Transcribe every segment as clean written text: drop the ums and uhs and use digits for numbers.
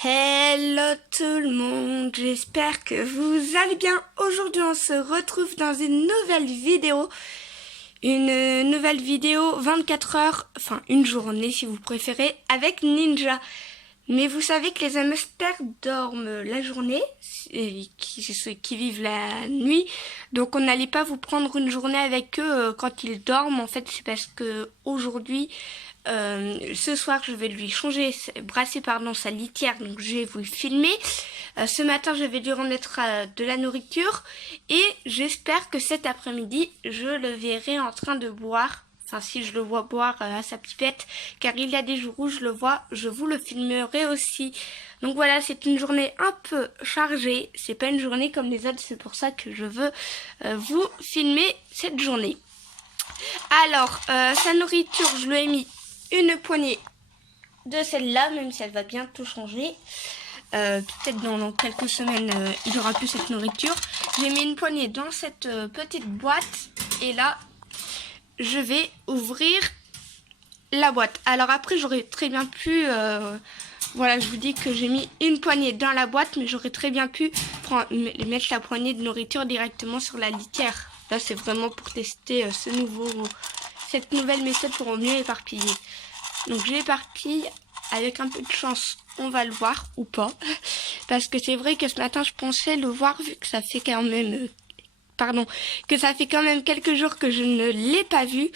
Hello tout le monde, j'espère que vous allez bien. Aujourd'hui on se retrouve dans une nouvelle vidéo. Une nouvelle vidéo 24 heures, enfin une journée si vous préférez, avec Ninja. Mais vous savez que les hamsters dorment la journée, et ceux qui vivent la nuit. Donc on n'allait pas vous prendre une journée avec eux quand ils dorment. En fait c'est parce que aujourd'hui... ce soir, je vais lui brasser sa litière, donc je vais vous le filmer. Ce matin, je vais lui remettre de la nourriture et j'espère que cet après-midi, je le verrai en train de boire. Enfin, si je le vois boire à sa pipette, car il y a des jours où je le vois, je vous le filmerai aussi. Donc voilà, c'est une journée un peu chargée. C'est pas une journée comme les autres, c'est pour ça que je veux vous filmer cette journée. Alors, sa nourriture, je lui ai mis une poignée de celle-là, même si elle va bientôt changer. Peut-être dans quelques semaines, il n'y aura plus cette nourriture. J'ai mis une poignée dans cette petite boîte. Et là, je vais ouvrir la boîte. Alors après, j'aurais très bien pu... voilà, je vous dis que j'ai mis une poignée dans la boîte, mais j'aurais très bien pu mettre la poignée de nourriture directement sur la litière. Là, c'est vraiment pour tester cette nouvelle méthode pour mieux éparpiller. Donc je l'éparpille, avec un peu de chance, on va le voir ou pas. Parce que c'est vrai que ce matin je pensais le voir vu que ça fait quand même... que ça fait quand même quelques jours que je ne l'ai pas vu.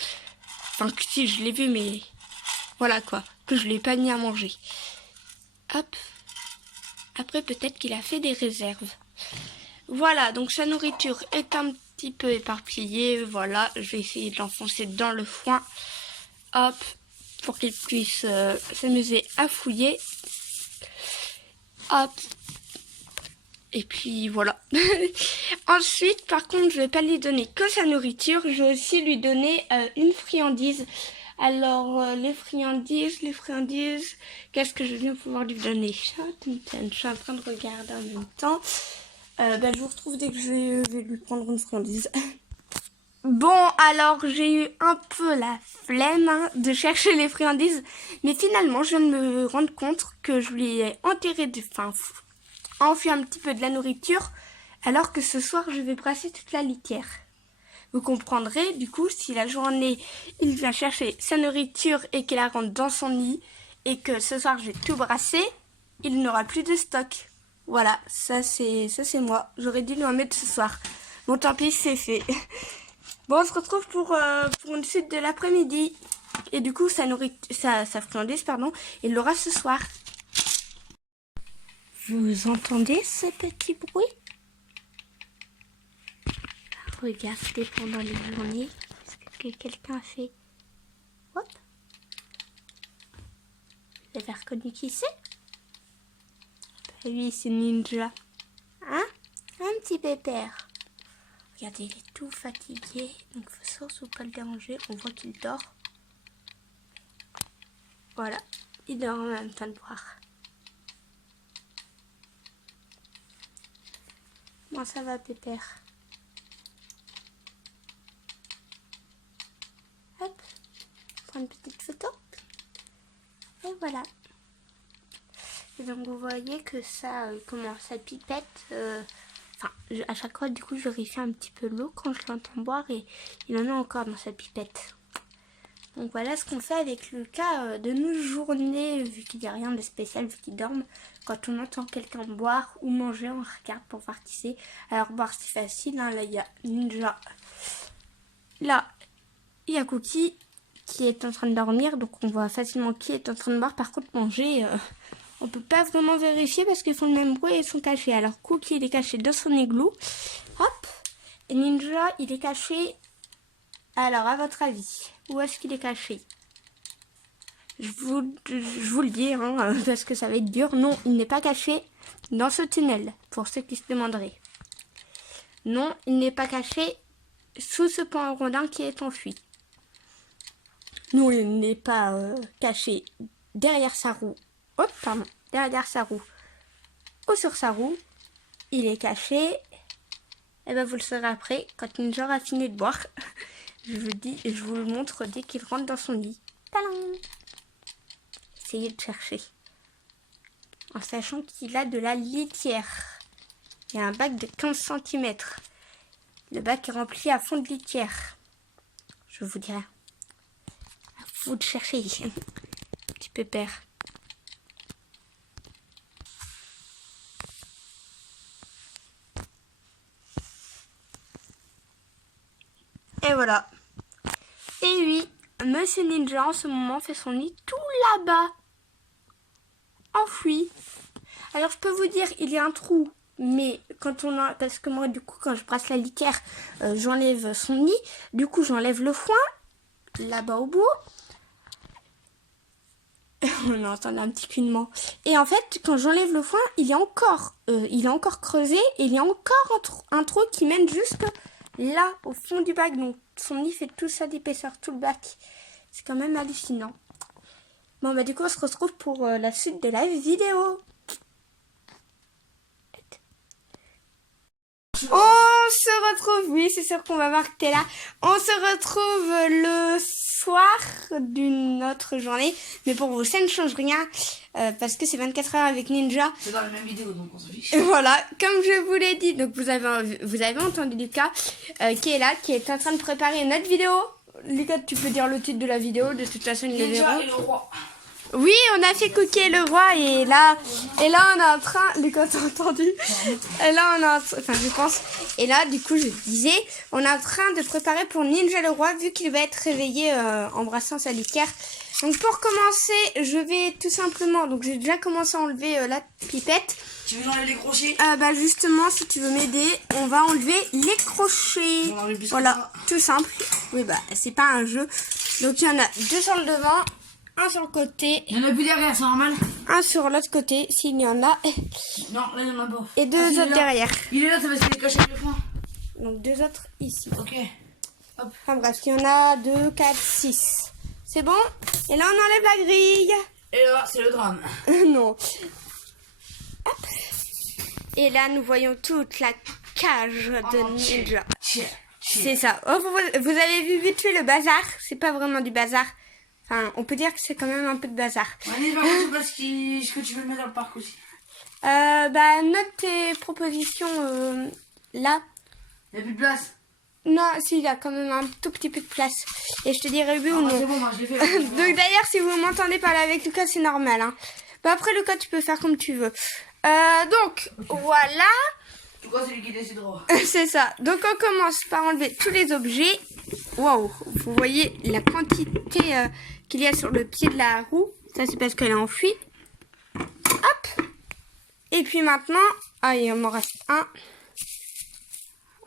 Enfin que si je l'ai vu mais voilà quoi, que je l'ai pas mis à manger. Hop. Après peut-être qu'il a fait des réserves. Voilà, donc sa nourriture est un petit peu éparpillée. Voilà, je vais essayer de l'enfoncer dans le foin. Hop, pour qu'il puisse s'amuser à fouiller. Hop. Et puis voilà. Ensuite, par contre, je vais pas lui donner que sa nourriture. Je vais aussi lui donner une friandise. Alors, les friandises, qu'est-ce que je vais pouvoir lui donner? Je suis en train de regarder en même temps. Je vous retrouve dès que je vais lui prendre une friandise. Bon, alors j'ai eu un peu la flemme de chercher les friandises, mais finalement je viens de me rendre compte que je lui ai enfui un petit peu de la nourriture, alors que ce soir je vais brasser toute la litière. Vous comprendrez, du coup, si la journée il vient chercher sa nourriture et qu'il la rentre dans son nid, et que ce soir je vais tout brasser, il n'aura plus de stock. Voilà, ça c'est moi. J'aurais dû lui en mettre ce soir. Bon, tant pis, c'est fait. Bon, on se retrouve pour une suite de l'après-midi. Et du coup, sa friandise, il l'aura ce soir. Vous entendez ce petit bruit? Regardez pendant les journées. Est-ce que quelqu'un a fait... Hop. Vous avez reconnu qui c'est? Oui, c'est Ninja. Hein? Un petit pépère. Regardez, il est tout fatigué. Donc, il faut surtout pas le déranger. On voit qu'il dort. Voilà. Il dort en même temps de boire. Bon, ça va, pépère. Hop. Prends une petite photo. Et voilà. Et donc, vous voyez que ça, sa pipette... à chaque fois, du coup, je vérifie un petit peu l'eau quand je l'entends boire et il en a encore dans sa pipette. Donc voilà ce qu'on fait avec Lucas de nos journées, vu qu'il n'y a rien de spécial, vu qu'il dorme. Quand on entend quelqu'un boire ou manger, on regarde pour voir qui c'est. Alors boire c'est facile, hein. Là il y a Ninja. Là, il y a Cookie qui est en train de dormir, donc on voit facilement qui est en train de boire. Par contre, manger... on peut pas vraiment vérifier parce qu'ils font le même bruit et ils sont cachés. Alors Cookie il est caché dans son igloo. Hop. Et Ninja il est caché. Alors à votre avis, où est-ce qu'il est caché? Je vous le dis hein, parce que ça va être dur. Non, il n'est pas caché dans ce tunnel, pour ceux qui se demanderaient. Non, il n'est pas caché sous ce pan rondin qui est enfui. Non, il n'est pas caché derrière sa roue. Oh, pardon, derrière sa roue ou sur sa roue. Il est caché. Et ben vous le saurez après quand Ninja aura fini de boire. Je vous dis, je vous le montre dès qu'il rentre dans son lit. Tadam! Essayez de chercher. en sachant qu'il a de la litière. Il y a un bac de 15 cm. Le bac est rempli à fond de litière. Je vous dirai. À vous de chercher. Petit pépère. Et voilà. Et oui, Monsieur Ninja en ce moment fait son nid tout là-bas. Enfoui. Alors je peux vous dire, il y a un trou. Mais quand on a... Parce que moi, du coup, quand je brasse la litière, j'enlève son nid. Du coup, j'enlève le foin. Là-bas au bout. On entend un petit clignement. Et en fait, quand j'enlève le foin, il est encore creusé. Et il y a encore un trou qui mène jusque là, au fond du bac. Donc, son nid fait tout ça d'épaisseur, tout le bac. C'est quand même hallucinant. Bon, bah du coup, on se retrouve pour la suite de la vidéo. On se retrouve, oui, c'est sûr qu'on va voir que t'es là. On se retrouve le soir d'une autre journée. Mais pour vous, ça ne change rien. Parce que c'est 24 heures avec Ninja. C'est dans la même vidéo, donc on se fiche. Voilà, comme je vous l'ai dit, donc vous avez entendu Lucas qui est là, qui est en train de préparer une autre vidéo. Lucas, tu peux dire le titre de la vidéo, de toute façon il le verra. Ninja et le roi. Oui, on a fait Cookie et le roi et là on est en train, Lucas t'as entendu, et là on est en train, enfin je pense, et là du coup je disais, on est en train de préparer pour Ninja le roi vu qu'il va être réveillé en brassant sa litière. Donc pour commencer, je vais tout simplement, donc j'ai déjà commencé à enlever la pipette. Tu veux enlever les crochets? Bah justement, si tu veux m'aider, on va enlever les crochets. Voilà, tout simple. Oui bah c'est pas un jeu. Donc il y en a deux sur le devant, un sur le côté. Il y en a plus derrière, c'est normal. Un sur l'autre côté, s'il y en a. Non, là il y en a pas. Et deux autres derrière. Il est là, ça va se cacher avec le foin. Donc deux autres ici. Ok. Hop. Enfin bref, il y en a 2, 4, 6. C'est bon? Et là on enlève la grille. Et là, c'est le drame. Non. Hop. Et là nous voyons toute la cage de Ninja. C'est ça. Oh, vous avez vu vite fait le bazar. C'est pas vraiment du bazar. Enfin, on peut dire que c'est quand même un peu de bazar. Allez, par contre, je sais pas ce que tu veux mettre dans le parc aussi. Bah, note tes propositions là. Il n'y a plus de place. Non, si, il y a quand même un tout petit peu de place. Et je te dirai oui ou non. C'est bon, moi, je l'ai fait. Donc d'ailleurs, si vous m'entendez parler avec Lucas, c'est normal. Hein. Bah, après, Lucas, tu peux faire comme tu veux. Donc, voilà. En tout cas, c'est lui qui décidera. C'est ça. Donc on commence par enlever tous les objets. Waouh, vous voyez la quantité qu'il y a sur le pied de la roue. Ça c'est parce qu'elle est enfouie. Hop. Et puis maintenant, ah il m'en reste un.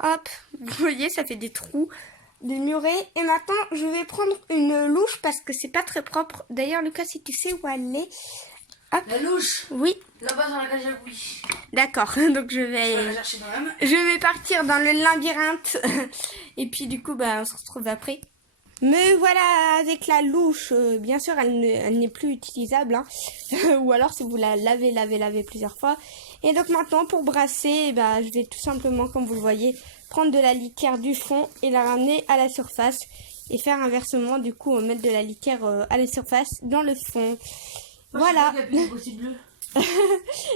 Hop, vous voyez ça fait des trous, des murets. Et maintenant je vais prendre une louche parce que c'est pas très propre. D'ailleurs Lucas, si tu sais où elle est. Hop. La louche. Oui. Là-bas dans la cage à couilles. D'accord, donc je vais la chercher dans la main. Je vais partir dans le labyrinthe. Et puis du coup, bah, on se retrouve après. Me voilà avec la louche. Bien sûr, elle n'est plus utilisable. Hein. Ou alors si vous la lavez plusieurs fois. Et donc maintenant, pour brasser, bah, je vais tout simplement, comme vous le voyez, prendre de la litière du fond et la ramener à la surface. Et faire inversement, du coup, mettre de la litière à la surface dans le fond. Voilà.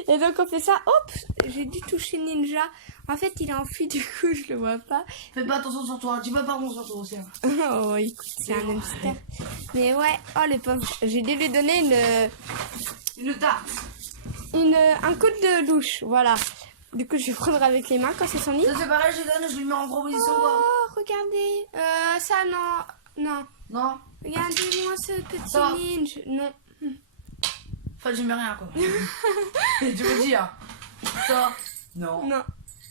Et donc on fait ça. Hop, j'ai dû toucher Ninja. En fait, il est enfui, du coup, je le vois pas. Fais pas attention sur toi. Dis pas pardon sur toi aussi. Oh, écoute, c'est un hamster. Mais ouais, oh le pauvre. J'ai dû lui donner une tarte. Un coup de douche, voilà. Du coup, je vais prendre avec les mains quand c'est son nid. Ça c'est pareil, je lui mets en proposition. Oh, regardez. Ça, non. Non. Non. Regardez-moi ce petit ninja. Non. Enfin, j'aime rien quoi. Tu veux dire ça? Non. Non.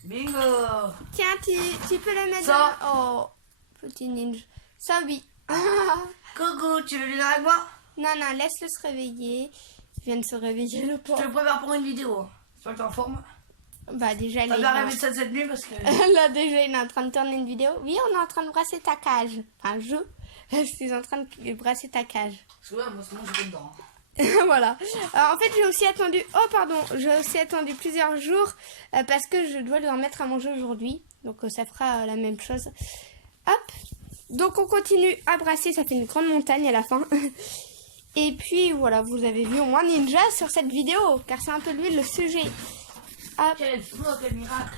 Bingo. Tiens, tu peux le mettre ça. Oh, petit ninja. Ça, oui. Coucou, tu veux venir avec moi? Non, laisse-le se réveiller. Il vient de se réveiller, le pauvre. Je te prépare pour une vidéo. J'espère que t'es en forme. Bah, déjà, il va rêver de ça cette nuit parce que... Là, déjà, il est en train de tourner une vidéo. Oui, on est en train de brasser ta cage. Enfin, je suis en train de brasser ta cage. Parce que ouais, moi, sinon, je vais dedans. Voilà. Alors, en fait, j'ai aussi attendu... Oh, pardon. J'ai aussi attendu plusieurs jours parce que je dois lui en mettre à manger aujourd'hui. Donc, ça fera la même chose. Hop. Donc, on continue à brasser. Ça fait une grande montagne à la fin. Et puis voilà, vous avez vu au moins Ninja sur cette vidéo, car c'est un peu lui le sujet. Hop. Quel flow, quel miracle.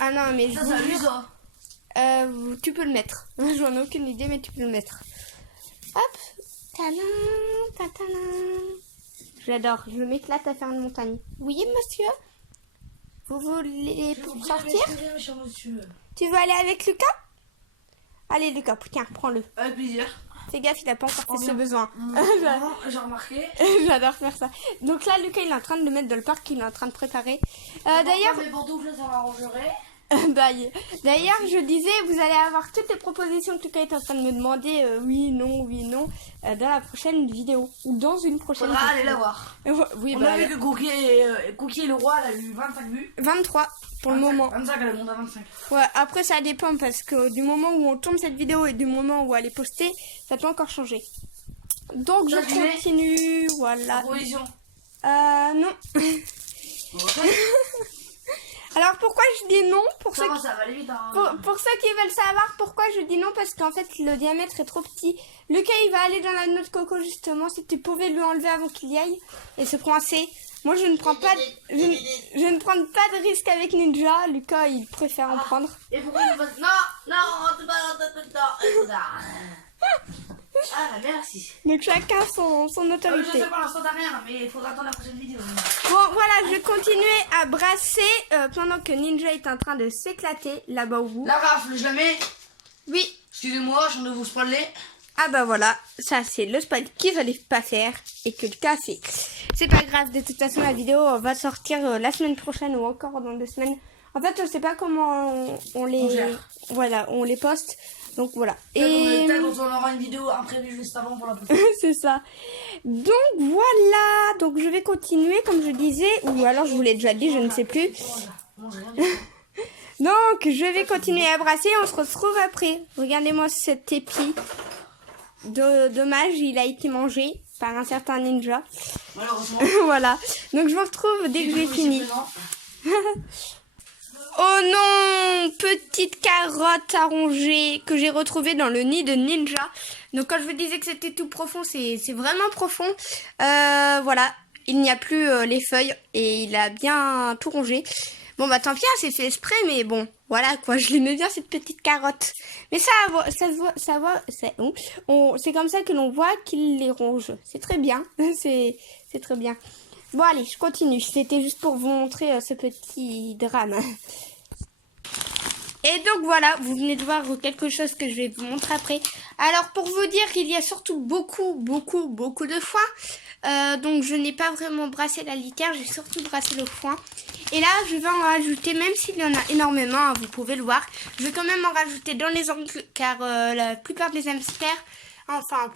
Ah non, mais je Ça, vous ça jure, lui, ça. tu peux le mettre. J'en ai aucune idée, mais tu peux le mettre. Hop. Tadam, tadam. J'adore, je m'éclate à faire une montagne. Oui, monsieur? Vous voulez sortir? Tu veux aller avec Lucas? Allez, Lucas, tiens, prends-le. Avec plaisir. Fais gaffe, il n'a pas encore fait ses besoins. J'ai remarqué. J'adore faire ça. Donc là, Lucas, il est en train de le mettre dans le parc, il est en train de préparer. D'ailleurs, Mes pantoufles, ça m'arrangerait. d'ailleurs, je disais, vous allez avoir toutes les propositions que Lucas est en train de me demander, oui, non, dans la prochaine vidéo. Ou dans une prochaine Faudra vidéo. aller la voir. Oui, On bah, a vu que Cookie et le roi, elle a eu 25 vues. 23 pour le 25, moment. 25, elle a monté à 25. Ouais, après, ça dépend parce que du moment où on tourne cette vidéo et du moment où elle est postée, ça peut encore changer. Donc, je Ça, tu mets continue. Voilà. Proposition. Non. Alors pourquoi je dis non pour ceux, Ça va aller vite. Hein. pour ceux qui veulent savoir pourquoi je dis non, parce qu'en fait le diamètre est trop petit. Lucas il va aller dans la noix de coco justement, si tu pouvais lui enlever avant qu'il y aille et se coincer. Moi je ne prends pas je ne prends pas de risque avec Ninja. Lucas il préfère en prendre. Et pourquoi il passe... Non, rentre pas. Ah, merci. Donc chacun son Je autorité. sais pas, l'instant t'as rien, mais il faudra attendre la prochaine vidéo. Bon voilà, je vais continuer à brasser pendant que Ninja est en train de s'éclater là-bas au bout. La rafle, je la mets. Oui. Excusez-moi, je viens de vous spoiler. Ah bah voilà, ça c'est le spoil qu'il fallait pas faire et que le cas fait. C'est pas grave, de toute façon la vidéo va sortir la semaine prochaine ou encore dans 2 semaines. En fait, je sais pas comment on les voilà, on les poste. Donc voilà. Et peut-être on aura une vidéo imprévue juste avant pour la prochaine. c'est ça. Donc voilà, donc je vais continuer comme je disais, ou alors je vous l'ai déjà dit, je ne sais plus. Donc je vais continuer à brasser, on se retrouve après. Regardez-moi cet épi. Dommage, il a été mangé par un certain Ninja. Malheureusement. Voilà. Donc je vous retrouve dès que j'ai fini. Oh non, petite carotte à ronger que j'ai retrouvée dans le nid de Ninja. Donc quand je vous disais que c'était tout profond, c'est vraiment profond. Voilà, il n'y a plus les feuilles et il a bien tout rongé. Bon bah tant pis, c'est fait exprès, mais bon, voilà quoi, je l'aimais bien cette petite carotte. Mais ça se voit, c'est comme ça que l'on voit qu'il les ronge. C'est très bien, c'est très bien. Bon allez, je continue, c'était juste pour vous montrer ce petit drame. Et donc voilà, vous venez de voir quelque chose que je vais vous montrer après. Alors pour vous dire qu'il y a surtout beaucoup de foin. Donc je n'ai pas vraiment brassé la litière, j'ai surtout brassé le foin. Et là je vais en rajouter, même s'il y en a énormément, hein, vous pouvez le voir. Je vais quand même en rajouter dans les angles, car la plupart des hamsters, enfin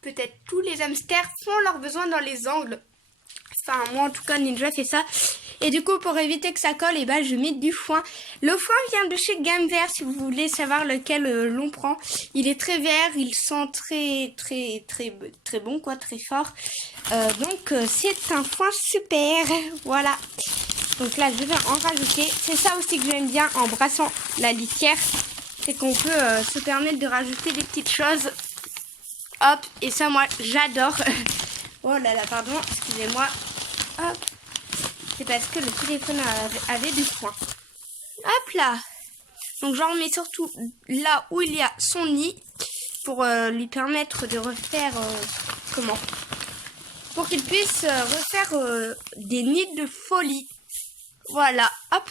peut-être tous les hamsters font leurs besoins dans les angles. Enfin moi en tout cas Ninja fait ça. Et du coup pour éviter que ça colle, et ben je mets du foin. Le foin vient de chez Gamme Vert, si vous voulez savoir lequel l'on prend. Il est très vert, il sent très bon quoi, très fort. Donc c'est un foin super. Voilà. Donc là je vais en rajouter. C'est ça aussi que j'aime bien en brassant la litière, c'est qu'on peut se permettre de rajouter des petites choses. Hop, et ça moi j'adore. Oh là là, pardon, excusez-moi. Hop. C'est parce que le téléphone avait du foin. Hop là. Donc j'en remets surtout là où il y a son nid pour lui permettre de refaire pour qu'il puisse refaire des nids de folie. Voilà, hop.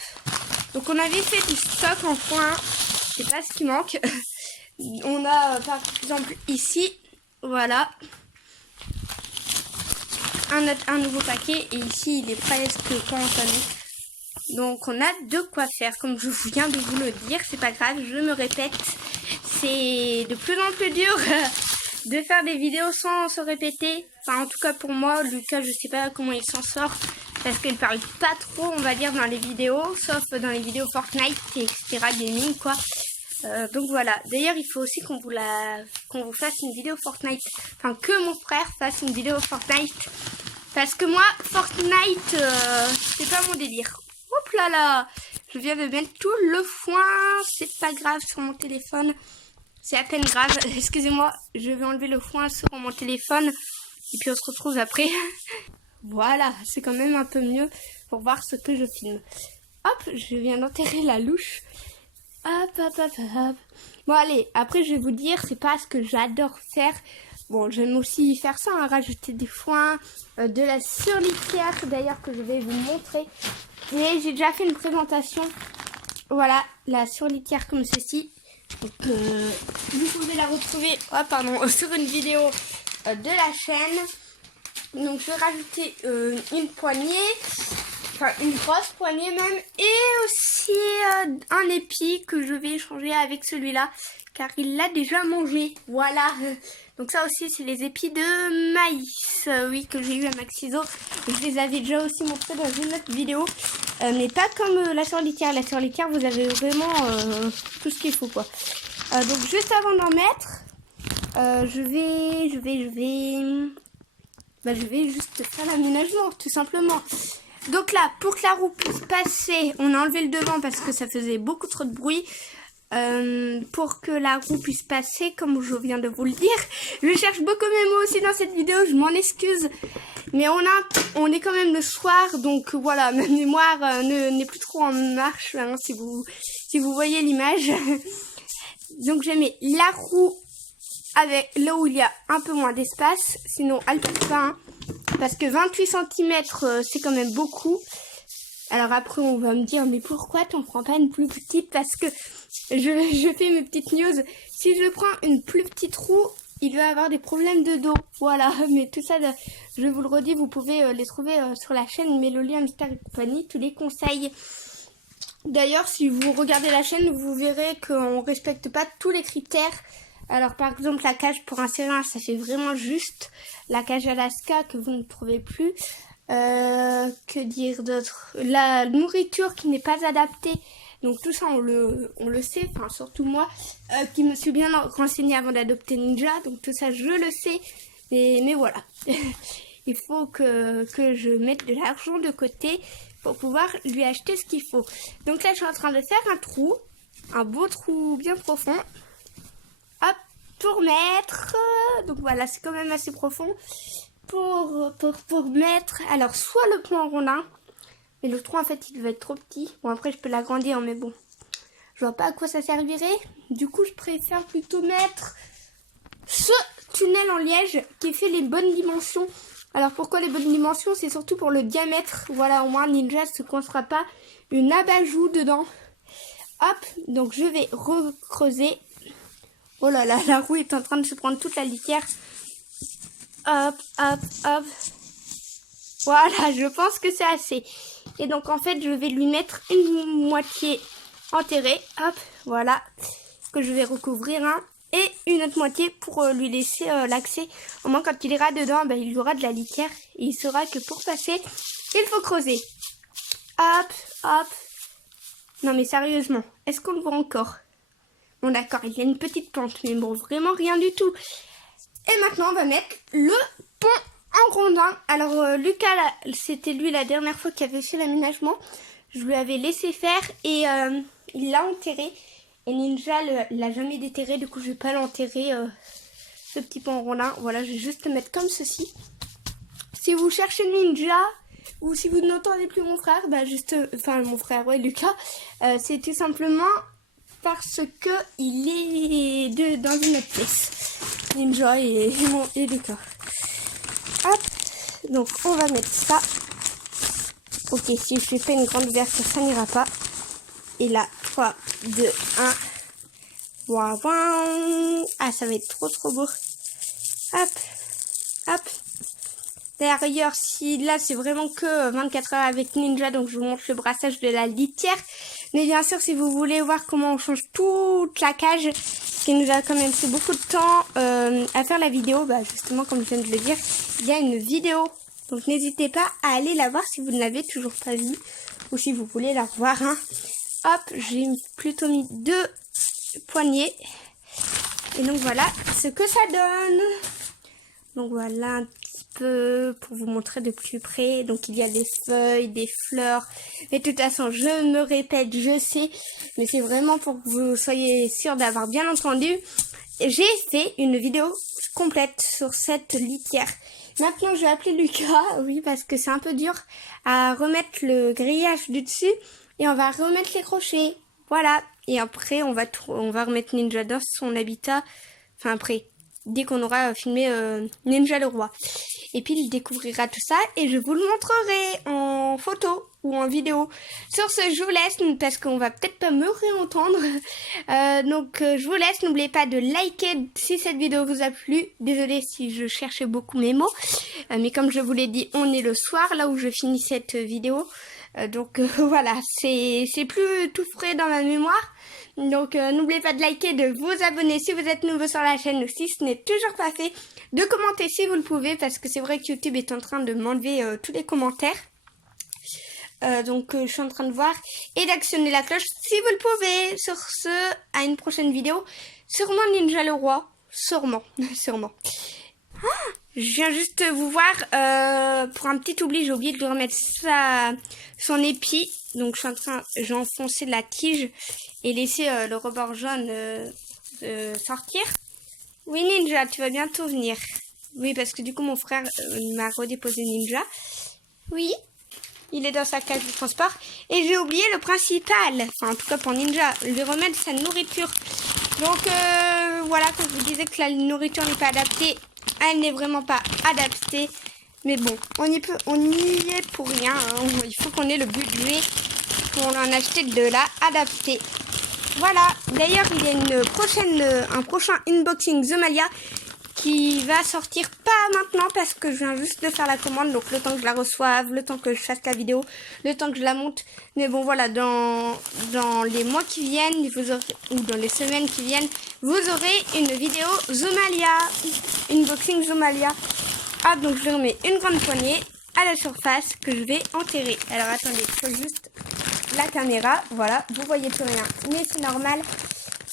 Donc on avait fait du stock en foin. C'est pas ce qui manque. On a par exemple ici, voilà. Un nouveau paquet et ici il est presque pas entamé. Donc on a de quoi faire, comme je viens de vous le dire, c'est pas grave, je me répète, c'est de plus en plus dur de faire des vidéos sans se répéter. Enfin en tout cas pour moi, Lucas je sais pas comment il s'en sort, parce qu'il parle pas trop on va dire dans les vidéos, sauf dans les vidéos Fortnite etc, gaming quoi. Donc voilà, d'ailleurs il faut aussi qu'on vous fasse une vidéo Fortnite, enfin que mon frère fasse une vidéo Fortnite, parce que moi Fortnite c'est pas mon délire. Hop là là, je viens de mettre tout le foin, c'est pas grave sur mon téléphone, c'est à peine grave, excusez-moi, je vais enlever le foin sur mon téléphone, Et puis on se retrouve après. Voilà, c'est quand même un peu mieux pour voir ce que je filme. Hop, je viens d'enterrer la louche. Hop, hop, hop, hop. Bon allez, après je vais vous dire, c'est pas ce que j'adore faire. Bon, j'aime aussi faire ça, hein, rajouter des foins, de la surlitière d'ailleurs que je vais vous montrer. Mais j'ai déjà fait une présentation. Voilà, la surlitière comme ceci. Donc, vous pouvez la retrouver sur une vidéo de la chaîne. Donc je vais rajouter une poignée, enfin une grosse poignée même, et aussi un épi que je vais échanger avec celui-là, car il l'a déjà mangé. Voilà, donc ça aussi c'est les épis de maïs, oui, que j'ai eu à Maxiso. Je les avais déjà aussi montrés dans une autre vidéo, mais pas comme la surlitière. La surlitière, vous avez vraiment tout ce qu'il faut, quoi. Donc juste avant d'en mettre, je vais juste faire l'aménagement, tout simplement. Donc là, pour que la roue puisse passer, on a enlevé le devant parce que ça faisait beaucoup trop de bruit. Pour que la roue puisse passer, comme je viens de vous le dire. Je cherche beaucoup mes mots aussi dans cette vidéo, je m'en excuse. Mais on est quand même le soir, donc voilà, ma mémoire n'est plus trop en marche, hein, si vous voyez l'image. Donc je mets la roue avec là où il y a un peu moins d'espace, sinon elle passe pas, hein, parce que 28 cm c'est quand même beaucoup. Alors après on va me dire, mais pourquoi t'en prends pas une plus petite? Parce que je fais mes petites news. Si je prends une plus petite roue, il va avoir des problèmes de dos. Voilà, mais tout ça, je vous le redis, vous pouvez les trouver sur la chaîne Mélodie Hamster et compagnie, tous les conseils. D'ailleurs, si vous regardez la chaîne, vous verrez qu'on respecte pas tous les critères. Alors par exemple la cage pour un sérin, ça fait vraiment juste. La cage Alaska que vous ne trouvez plus. Que dire d'autre? La nourriture qui n'est pas adaptée. Donc tout ça on le sait, enfin surtout moi qui me suis bien renseignée avant d'adopter Ninja. Donc tout ça je le sais. Mais voilà. Il faut que je mette de l'argent de côté pour pouvoir lui acheter ce qu'il faut. Donc là je suis en train de faire un trou. Un beau trou bien profond. Hop, pour mettre. Donc voilà, c'est quand même assez profond. Pour mettre, alors soit le plan en rondin, mais le trou en fait il va être trop petit. Bon après je peux l'agrandir, mais bon, je vois pas à quoi ça servirait. Du coup je préfère plutôt mettre ce tunnel en liège qui fait les bonnes dimensions. Alors pourquoi les bonnes dimensions? C'est surtout pour le diamètre. Voilà, au moins Ninja ne se coincera pas une abat-joue dedans. Hop, donc je vais recreuser. Oh là là, la roue est en train de se prendre toute la litière. Hop, hop, hop. Voilà, je pense que c'est assez. Et donc en fait, je vais lui mettre une moitié enterrée. Hop, voilà. Que je vais recouvrir, hein. Et une autre moitié pour lui laisser l'accès. Au moins quand il ira dedans, il y aura de la litière. Et il saura que pour passer, il faut creuser. Hop, hop. Non mais sérieusement, est-ce qu'on le voit encore? Bon d'accord, il y a une petite pente, mais bon, vraiment rien du tout. Et maintenant, on va mettre le pont en rondin. Alors, Lucas, c'était lui la dernière fois qui avait fait l'aménagement. Je lui avais laissé faire et il l'a enterré. Et Ninja l'a jamais déterré, du coup, je vais pas l'enterrer, ce petit pont en rondin. Voilà, je vais juste le mettre comme ceci. Si vous cherchez Ninja, ou si vous n'entendez plus mon frère, mon frère, ouais, Lucas, c'est tout simplement parce que il est dans une autre pièce. Ninja et Lucas. Hop, donc on va mettre ça. Ok, si je fais pas une grande ouverture, ça n'ira pas. Et là, 3, 2, 1. Waouh, waouh. Ah, ça va être trop beau. Hop, hop. D'ailleurs, si là c'est vraiment que 24 heures avec Ninja, donc je vous montre le brassage de la litière. Mais bien sûr, si vous voulez voir comment on change toute la cage, ce qui nous a quand même pris beaucoup de temps à faire la vidéo, justement comme je viens de le dire, il y a une vidéo. Donc n'hésitez pas à aller la voir si vous ne l'avez toujours pas vue ou si vous voulez la revoir. Hein. Hop, j'ai plutôt mis 2 poignées. Et donc voilà ce que ça donne. Donc voilà un petit peu pour vous montrer de plus près. Donc il y a des feuilles, des fleurs. Mais de toute façon, je me répète, je sais. Mais c'est vraiment pour que vous soyez sûr d'avoir bien entendu. J'ai fait une vidéo complète sur cette litière. Maintenant, je vais appeler Lucas, oui, parce que c'est un peu dur à remettre le grillage du dessus. Et on va remettre les crochets. Voilà. Et après, on va remettre Ninja dans son habitat. Enfin, après, dès qu'on aura filmé Ninja le roi. Et puis, il découvrira tout ça et je vous le montrerai en photo ou en vidéo. Sur ce, je vous laisse parce qu'on va peut-être pas me réentendre. Donc, je vous laisse. N'oubliez pas de liker si cette vidéo vous a plu. Désolée si je cherchais beaucoup mes mots. Mais comme je vous l'ai dit, on est le soir là où je finis cette vidéo. Donc voilà, c'est plus tout frais dans ma mémoire. Donc n'oubliez pas de liker, de vous abonner si vous êtes nouveau sur la chaîne ou si ce n'est toujours pas fait, de commenter si vous le pouvez parce que c'est vrai que YouTube est en train de m'enlever tous les commentaires. Donc je suis en train de voir et d'actionner la cloche si vous le pouvez. Sur ce, à une prochaine vidéo. Sûrement Ninja le roi, sûrement, sûrement. Je viens juste vous voir pour un petit oubli, j'ai oublié de lui remettre son épi. Donc j'ai enfoncé la tige et laissé le rebord jaune sortir. Oui Ninja, tu vas bientôt venir. Oui, parce que du coup mon frère m'a redéposé Ninja. Oui, il est dans sa cage de transport. Et j'ai oublié le principal, enfin en tout cas pour Ninja, lui remettre sa nourriture. Donc voilà, quand je vous disais que la nourriture n'est pas adaptée, elle n'est vraiment pas adaptée. Mais bon, on y est pour rien. Hein. Il faut qu'on ait le budget pour en acheter de la adaptée. Voilà. D'ailleurs, il y a un prochain unboxing Zomalia qui va sortir pas maintenant parce que je viens juste de faire la commande. Donc le temps que je la reçoive, le temps que je fasse la vidéo, le temps que je la monte. Mais bon voilà, dans les mois qui viennent, ou dans les semaines qui viennent, vous aurez une vidéo Zomalia, unboxing Zomalia. Ah, donc je remets une grande poignée à la surface que je vais enterrer. Alors attendez, je pose juste la caméra. Voilà, vous voyez plus rien, mais c'est normal.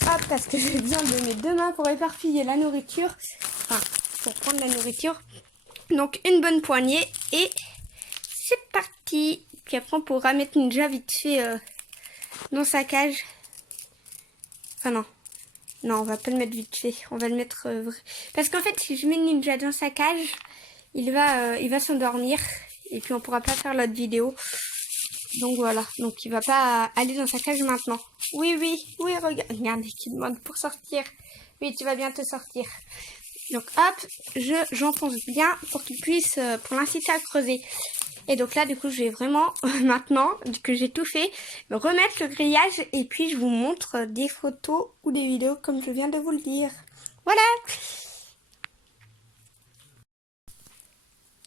Hop, parce que j'ai besoin de mes deux mains pour éparpiller la nourriture. Enfin, pour prendre la nourriture. Donc une bonne poignée et c'est parti. Puis après on pourra mettre Ninja vite fait dans sa cage. Enfin non. Non, on va pas le mettre vite fait. On va le mettre... Parce qu'en fait, si je mets Ninja dans sa cage, il va s'endormir. Et puis on pourra pas faire l'autre vidéo. Donc voilà. Donc il va pas aller dans sa cage maintenant. Oui, regardez qui demande pour sortir. Oui, tu vas bientôt sortir. Donc hop, j'enfonce bien pour qu'il puisse, pour l'inciter à creuser. Et donc là, du coup, je vais vraiment, maintenant que j'ai tout fait, remettre le grillage et puis je vous montre des photos ou des vidéos comme je viens de vous le dire. Voilà.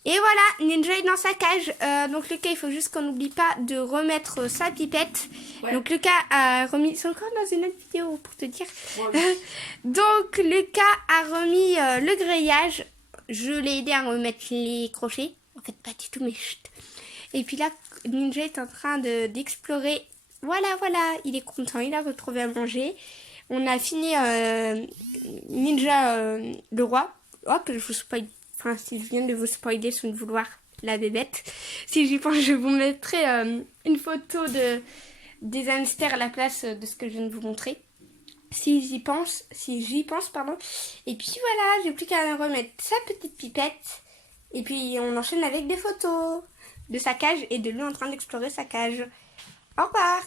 Et voilà, Ninja est dans sa cage. Donc Lucas, il faut juste qu'on n'oublie pas de remettre sa pipette. Ouais. Donc Lucas a remis... C'est encore dans une autre vidéo pour te dire. Ouais. Donc Lucas a remis le grillage. Je l'ai aidé à remettre les crochets. En fait, pas du tout, mais chut. Et puis là, Ninja est en train d'explorer. Voilà, il est content, il a retrouvé à manger. On a fini Ninja le roi. Hop, je vous spoil. Enfin, si je viens de vous spoiler sans le vouloir, la bébête. Si j'y pense, je vous mettrai une photo des hamsters à la place de ce que je viens de vous montrer. Si j'y pense, pardon. Et puis voilà, j'ai plus qu'à remettre sa petite pipette. Et puis on enchaîne avec des photos de sa cage et de lui en train d'explorer sa cage. Au revoir!